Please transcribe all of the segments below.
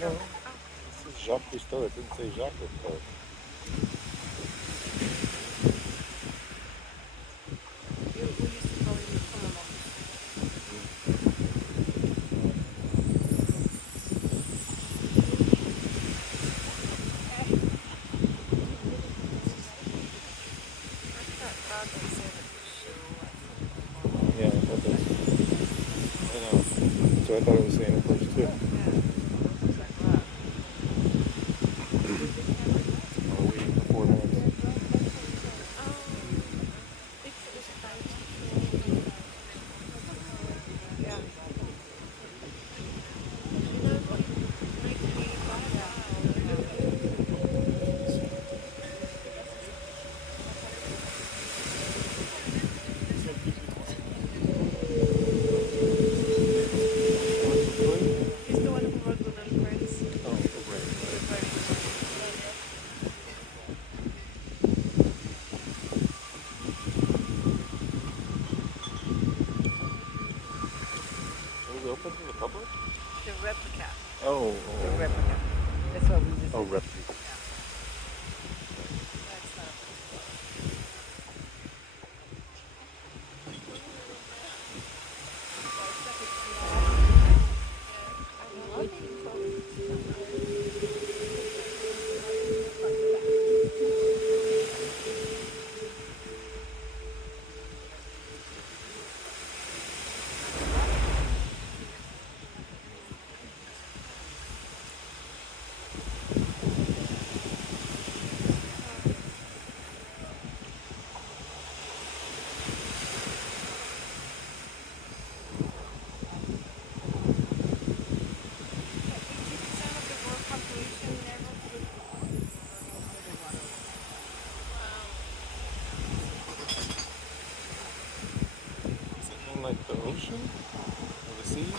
no. This is Jacques Cousteau. It didn't say Jacques Cousteau. We used to call him Colombo. Yeah, I thought that's. I know. So I thought it was saying it first too. Oh, waiting for 4 minutes. He's the one who wrote The Little Prince. Oh, right. It was open to the public? The replica. Oh. The replica. That's what we just Oh, said. replica. That's not Is it in like the ocean? Or the sea?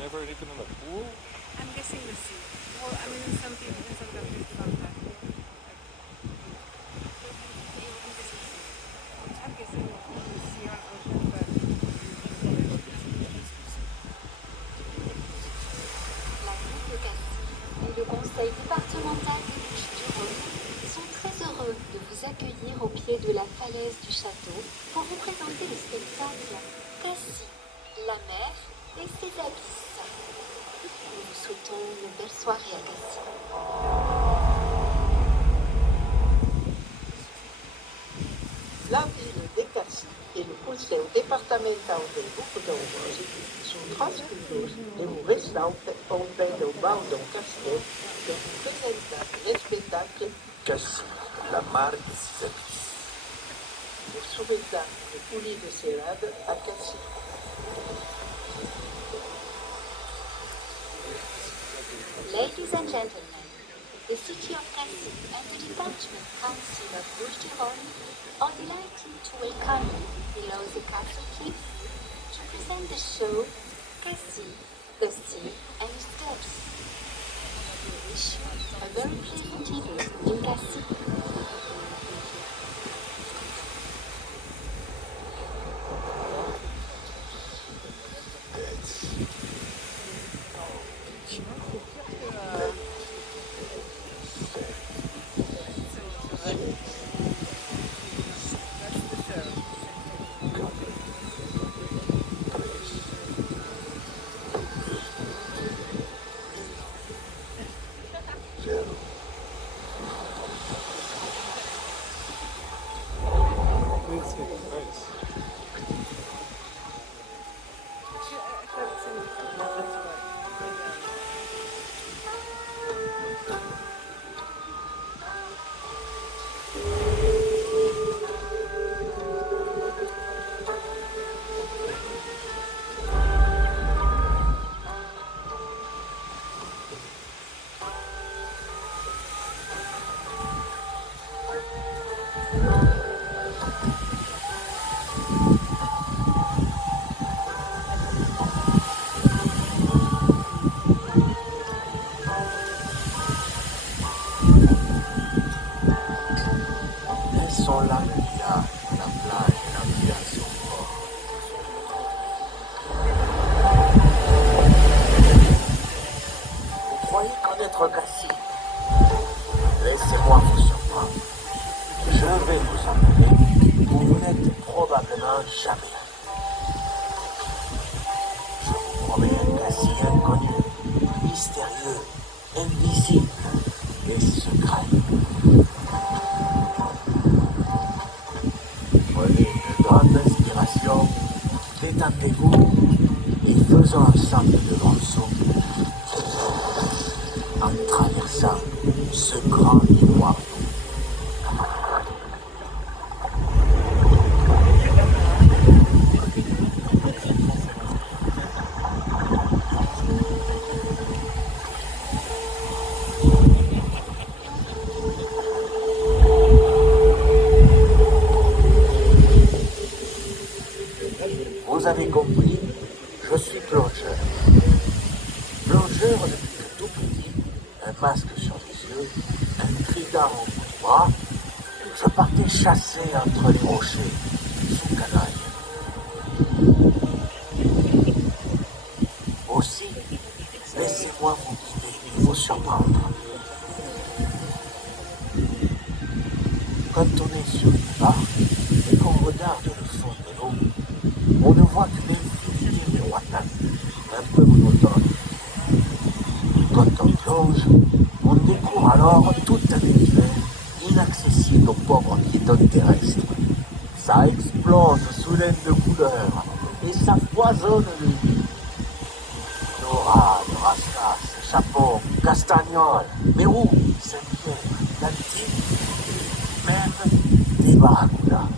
Never even in the pool? I'm guessing the sea. Well, I mean, in some people, in some countries, it's not that. I'm guessing the sea or ocean, but La ville de Cassis et le conseil départemental des Bouches-du-Rhône sont très heureux de vous accueillir au pied de la falaise du château pour vous présenter le spectacle Cassis, la mer et ses abysses. Nous vous souhaitons une belle soirée à Cassis. La ville de Cassis et le Conselho Departamental de Bucodongosi sont transcursos de um restaurante ao pé do Baldon Castelo que representa le spectacle Cassis, la mar de ses abysses. Pour souhaitant une poulie de serrade à Cassis. Ladies and gentlemen, the city of Cassis and the Department Council of Bouches-du-Rhône are delighted to welcome you below the castle cliff to present the show Cassis, the Sea and its Depths. We wish you a very pleasant evening in Cassis. reconnaître Cassie. Laissez-moi vous surprendre. Je vais vous emmener où vous n'êtes probablement jamais allé. Je vous promets un Cassie inconnu, mystérieux, invisible et secret. Prenez une grande inspiration, détendez-vous et faisons ensemble de grands sauts en traversant ce grand miroir. Vous avez compris, je suis plongeur. Plongeur depuis que tout petit, un masque sur les yeux, un trident au bout du bras, je partais chasser entre les rochers, sous canaille. Aussi, laissez-moi vous guider et vous surprendre. Quand on est sur une barque et qu'on regarde le fond de l'eau, on ne voit qu'une infinité miroitante, un peu monotone. Quand on plonge, on découvre alors tout un univers inaccessible aux pauvres piétons terrestres. Ça explose soudain de couleurs et ça foisonne de vie. Dorades, rascasses, chapeaux, castagnoles, mérous, Saint-Pierre, Daltine, même des barracudas.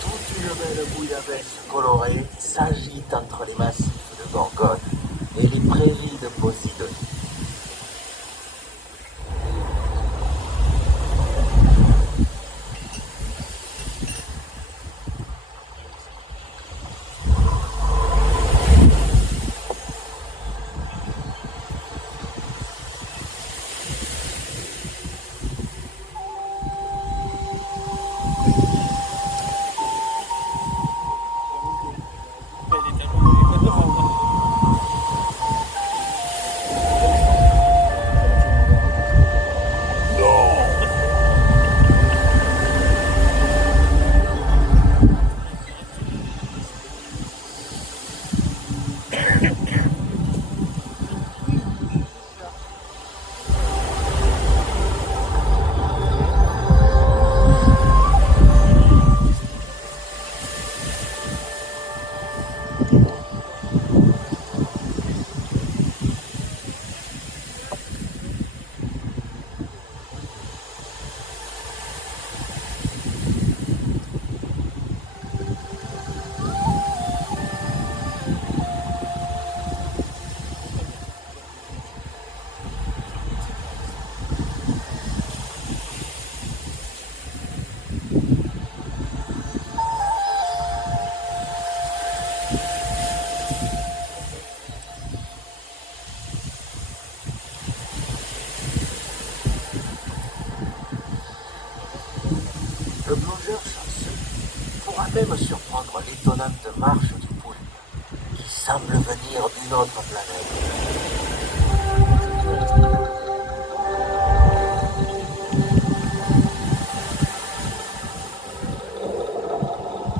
Toute une belle bouillabaisse colorée s'agite entre les massifs de Gorgone et les prairies de Posidonie. Le plongeur chanceux pourra même surprendre l'étonnante marche du poulpe qui semble venir d'une autre planète.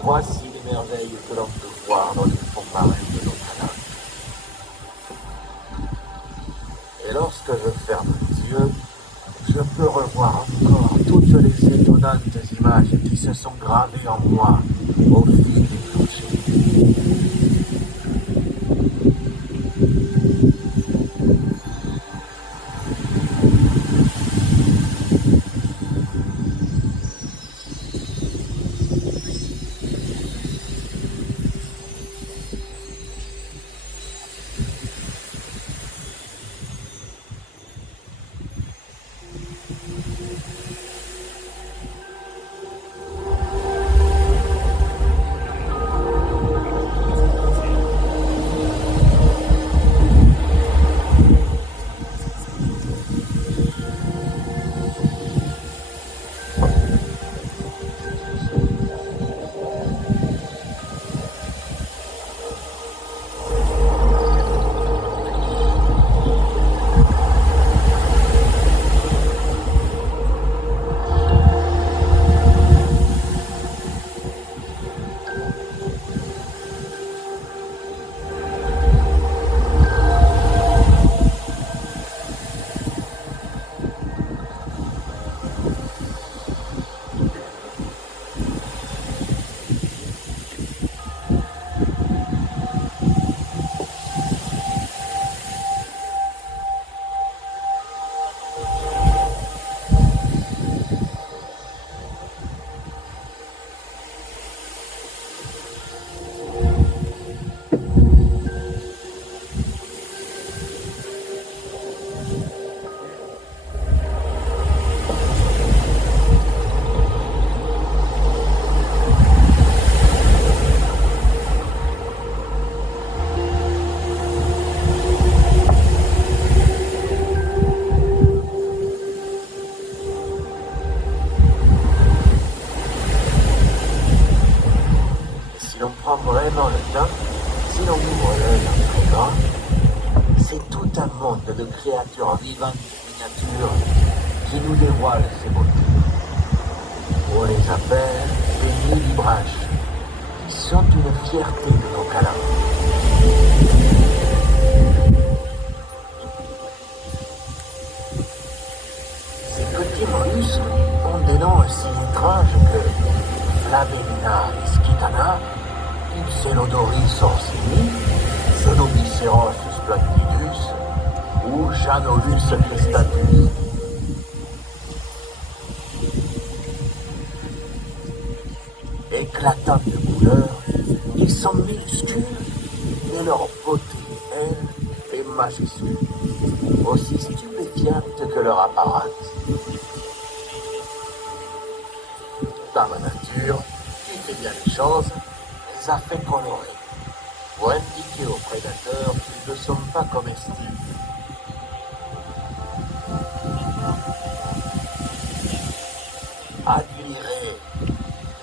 Voici les merveilles que l'on peut voir dans les fonds marins de nos canaux. Et lorsque je ferme les yeux, je peux revoir encore toutes les étonnantes images qui se sont gravées en moi au fil des plongées. vraiment le temps, si l'on ouvre l'œil en très grand, c'est tout un monde de créatures vivantes et miniatures qui nous dévoilent ses beautés. On les appelle les nulibraches, qui sont une fierté de nos calanques. Ces petits mollusques ont des noms aussi étranges que Flammina ischitana, Ipselodoris orsini, Xenobiceros splendidus ou Janolus crestatus. Éclatantes de couleurs, ils sont minuscules, mais leur beauté, elle, est majestueuse, aussi stupéfiante que leur apparence. Dans la nature, qui fait bien les choses, les a fait colorer, pour indiquer aux prédateurs qu'ils ne sont pas comestibles. Admirez,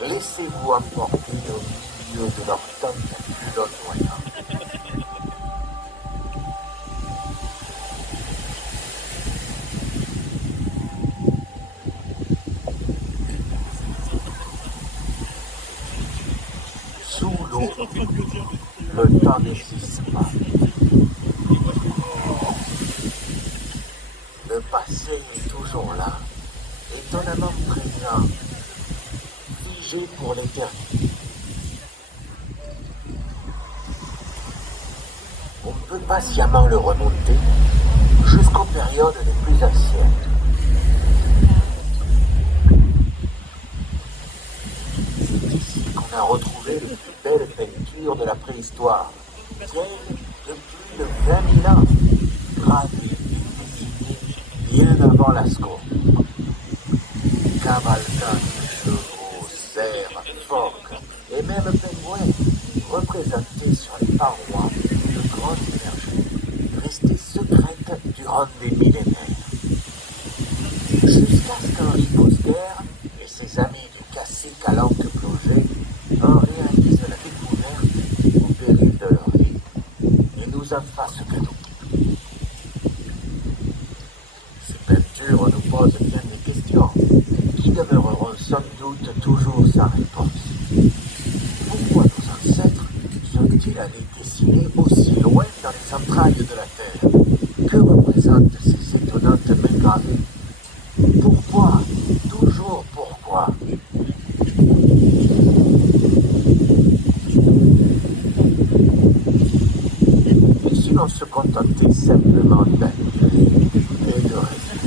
laissez-vous emporter au milieu de leurs tentacules ondoyants. Sous l'eau, le temps n'existe pas. Le passé est toujours là, étonnamment présent, figé pour l'éternité. On peut patiemment le remonter jusqu'aux périodes les plus anciennes. C'est ici qu'on a retrouvé les plus belles peintures de la préhistoire, celles de plus de 20 000 ans, gravées et dessinées bien avant Lascaux. Cavalcades de chevaux, cerfs, phoques et même pingouins représentés sur les parois de grandes bergers, restées secrètes durant des millénaires. Jusqu'à ce qu'Henri Bosquer et ses amis du Cassé-Calanque-Plongée en réalisent la découverte au péril de leur vie et nous en fassent cadeau. Ces peintures nous posent bien des questions qui demeureront sans doute toujours sans réponse. Pourquoi nos ancêtres sont-ils allés dessiner aussi loin dans les entrailles de la Terre? Que représentent ces étonnantes mains gravées? Pourquoi? Toujours pourquoi? Et si l'on se contentait simplement d'admirer et de rester?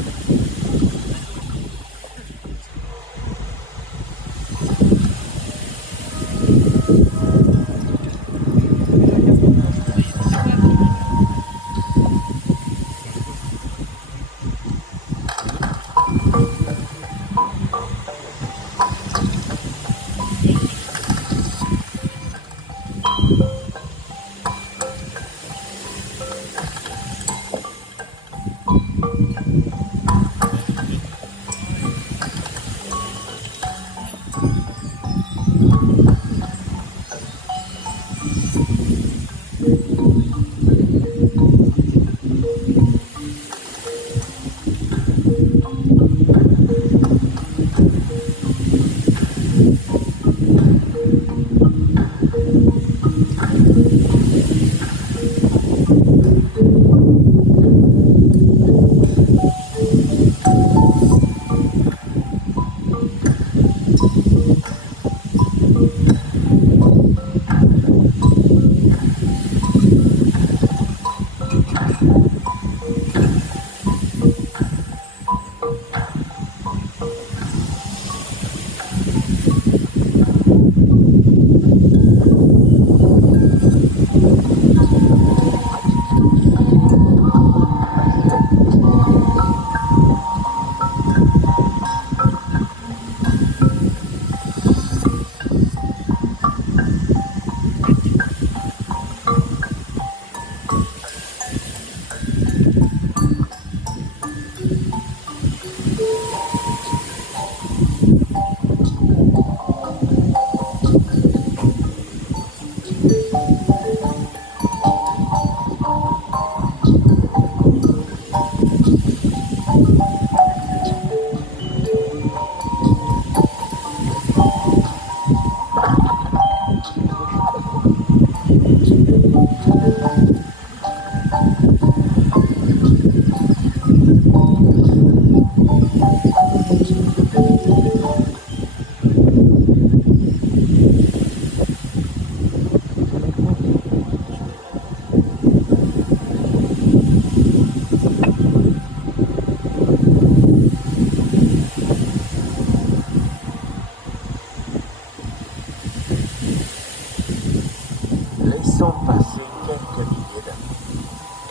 sont passés quelques milliers d'années.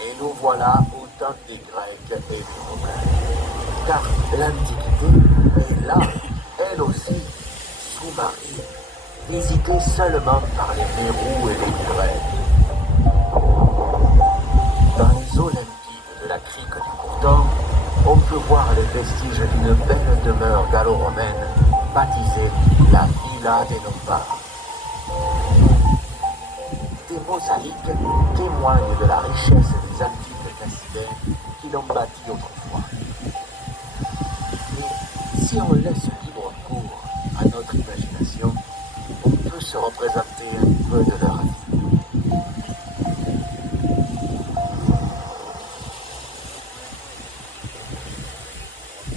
Et nous voilà au temps des Grecs et des Romains. Car l'Antiquité est là, elle aussi, sous-marine, visitée seulement par les Mérous et les Grecs. Dans les eaux limpides de la crique du Courtor, on peut voir les vestiges d'une belle demeure gallo-romaine baptisée la Villa des Lombards. Des mosaïques témoignent de la richesse des antiques cassidènes qui l'ont bâti autrefois. Mais si on laisse libre cours à notre imagination, on peut se représenter un peu de leur vie.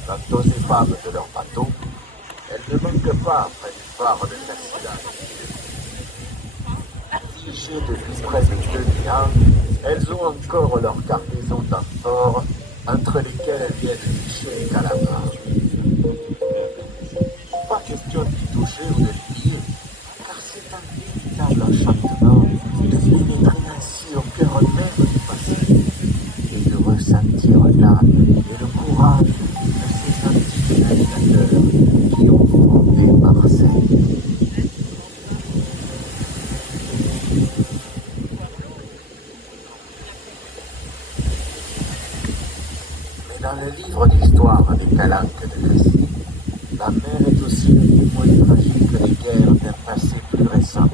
Quant aux épaves de leur bateau, elles ne manquent pas près du phare de Castellane. Figées depuis près de 2000 ans, elles ont encore leur cargaison d'amphores entre lesquelles elles viennent nicher les calamars. Pas question d'y toucher ou de les piller, car c'est un véritable enchantement de pénétrer ainsi au cœur même du passé et de ressentir l'âme et le courage de ces antiques navigateurs qui ont fondé Marseille. Mais dans le livre d'histoire des Calanques de Cassis, la mer est aussi le témoin tragique des guerres d'un passé plus récent.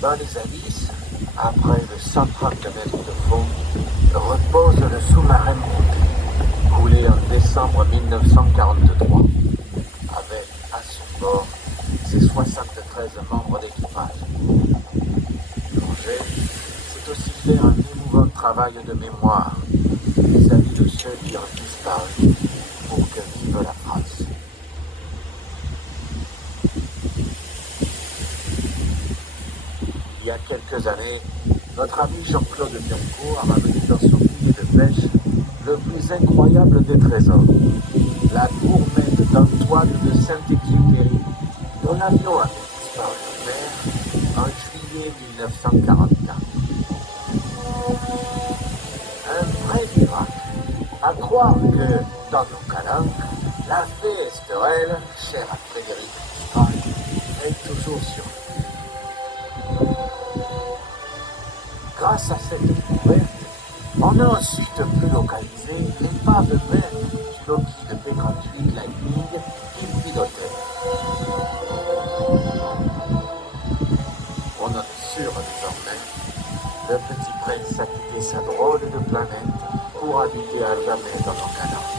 Dans les abysses, à près de 130 mètres de fond, repose le sous-marin Broutet, coulé en décembre 1943, avec à son bord ses 73 membres d'équipage. Plonger, c'est aussi faire un émouvant travail de mémoire vis-à-vis de ceux qui ont disparu pour que vive la France. Il y a quelques années, notre ami Jean-Claude Biancourt a ramené dans son guide de pêche le plus incroyable des trésors, la gourmette d'Antoine de Saint-Exupéry, dont l'avion avait disparu en mer en juillet 1944. Un vrai miracle, à croire que, dans nos calanques, la fée Estherelle, chère à Frédéric Mistral, est toujours sur nous. Grâce à cette découverte, on a ensuite pu localiser l'épave mère du Lockheed P-38 Lightning qu'il pilotait. On en est sûr désormais, le petit prince a quitté sa drôle de planète pour habiter à jamais dans nos calanques.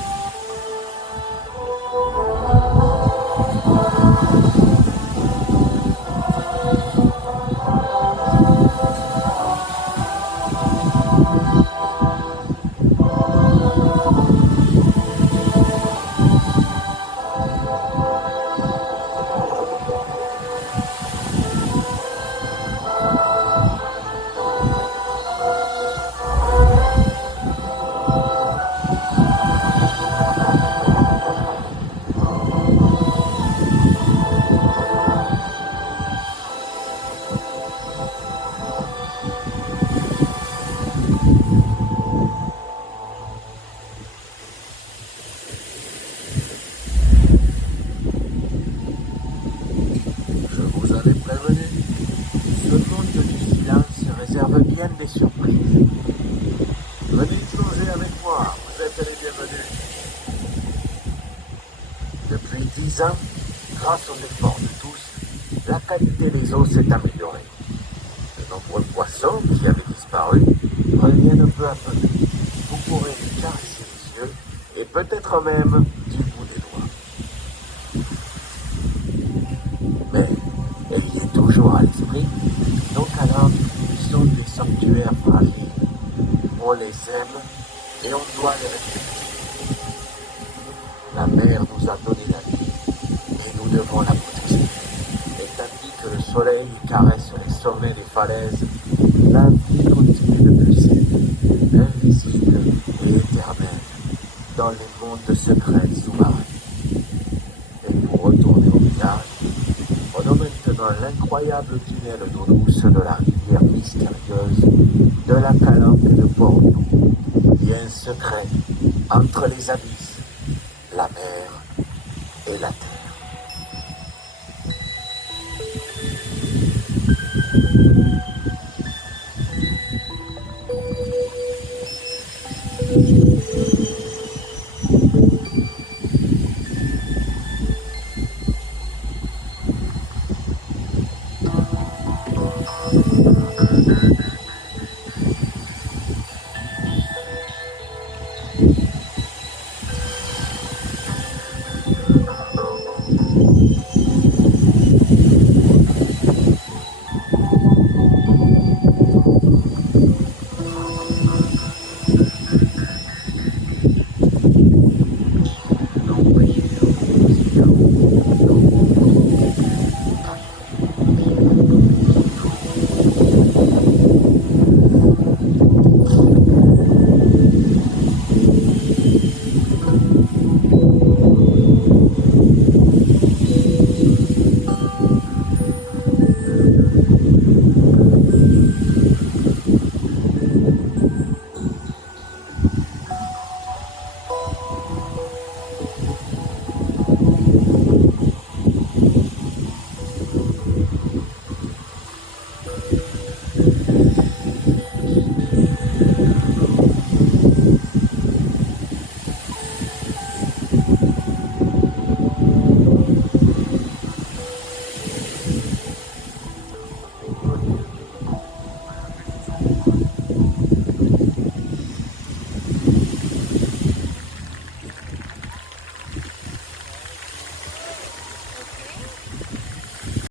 Des surprises. Venez plonger avec moi, vous êtes les bienvenus. Depuis 10 ans, grâce aux efforts de tous, la qualité des eaux s'est améliorée. De nombreux poissons qui avaient disparu reviennent peu à peu. Vous pourrez les caresser les yeux et peut-être même du bout des doigts. Mais ayez toujours à l'esprit, nos calanques sont des sanctuaires fragiles. On les aime et on doit les respecter. La mer nous a donné la vie et nous devons la protéger. Et tandis que le soleil caresse les sommets des falaises, la vie continue de pulser, invisible et éternelle, dans les mondes secrets sous-marins. Et pour retourner au village, on a maintenant dans l'incroyable tunnel d'eau douce de la rivière mystérieuse de la Calanque de Bordeaux. Lien secret entre les abysses, la mer et la terre.